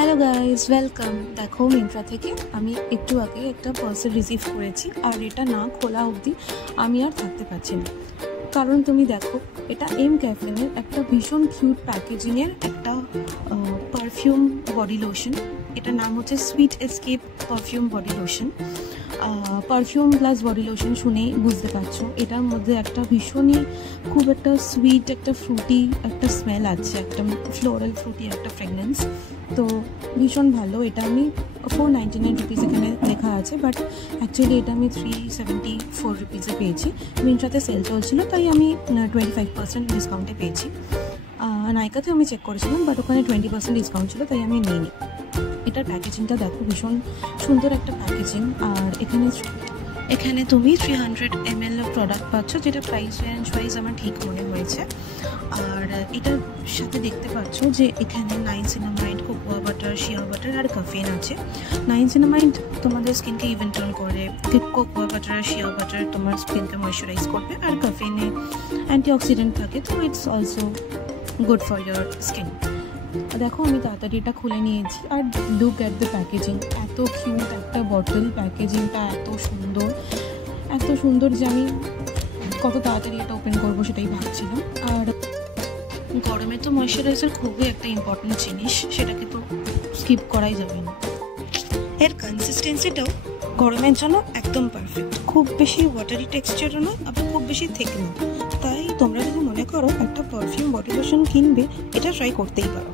Hello guys, welcome. দেখো, মিন্ত্রা থেকে আমি একটু আগে একটা পার্সেল রিসিভ করেছি, আর এটা না খোলা অবধি আমি আর থাকতে পারছি না। কারণ তুমি দেখো, এটা এম ক্যাফেনের একটা ভীষণ কিউট প্যাকেজিংয়ের একটা পারফিউম বডি লোশন। এটার নাম হচ্ছে sweet escape perfume body lotion. Perfume plus body lotion শুনেই বুঝতে পারছো এটার মধ্যে একটা ভীষণই খুব একটা সুইট, একটা ফ্রুটি একটা স্মেল আছে, একটা ফ্লোরাল ফ্রুটি একটা ফ্রেগনেন্স। তো ভীষণ ভালো। এটা আমি 499 রুপিস এখানে লেখা আছে, বাট অ্যাকচুয়ালি এটা আমি 374 রুপিসে পেয়েছি। মিন্ত্রাতে সেল চলছিল, তাই আমি 25% ডিসকাউন্টে পেয়েছি। নাইকাতেও আমি চেক করেছিলাম, বাট ওখানে 20% ডিসকাউন্ট ছিল, তাই আমি নিইনি। এটার প্যাকেজিংটা দেখো, ভীষণ সুন্দর একটা প্যাকেজিং। আর এখানে তুমি 300 ml প্রোডাক্ট পাচ্ছ, যেটা প্রাইস রেঞ্জ ওয়াইজ আমার ঠিক মনে হয়েছে। আর এটার সাথে দেখতে পাচ্ছ যে এখানে niacinamide, cocoa butter, shea butter আর কাফেন আছে। নাইসিনামাইড তোমাদের স্কিনকে ইভেন টোন করে, কোকোয়া বাটার আর শিয়া বাটার তোমার স্কিনকে ময়শ্চারাইজ করবে, আর কাফেনে অ্যান্টিঅক্সিডেন্ট থাকে, তো it's also good for your skin. দেখো, আমি তাড়াতাড়ি এটা খুলে নিয়েছি, আর লুক অ্যাট দ্য প্যাকেজিং। এত কিউট একটা বটল, প্যাকেজিংটা এত সুন্দর যে আমি কত তাড়াতাড়ি এটা ওপেন করবো সেটাই ভাবছিলাম। আর গরমে তো ময়শ্চারাইজার খুবই একটা ইম্পর্টেন্ট জিনিস, সেটাকে তো স্কিপ করাই যাবে না। এর কনসিস্টেন্সিটাও গরমের জন্য একদম পারফেক্ট, খুব বেশি ওয়াটারি টেক্সচারও নয়, আবার খুব বেশি থিক না। তাই তোমরা যদি মনে করো একটা পারফিউম বডি লোশন কিনবে, এটা ট্রাই করতেই পারো।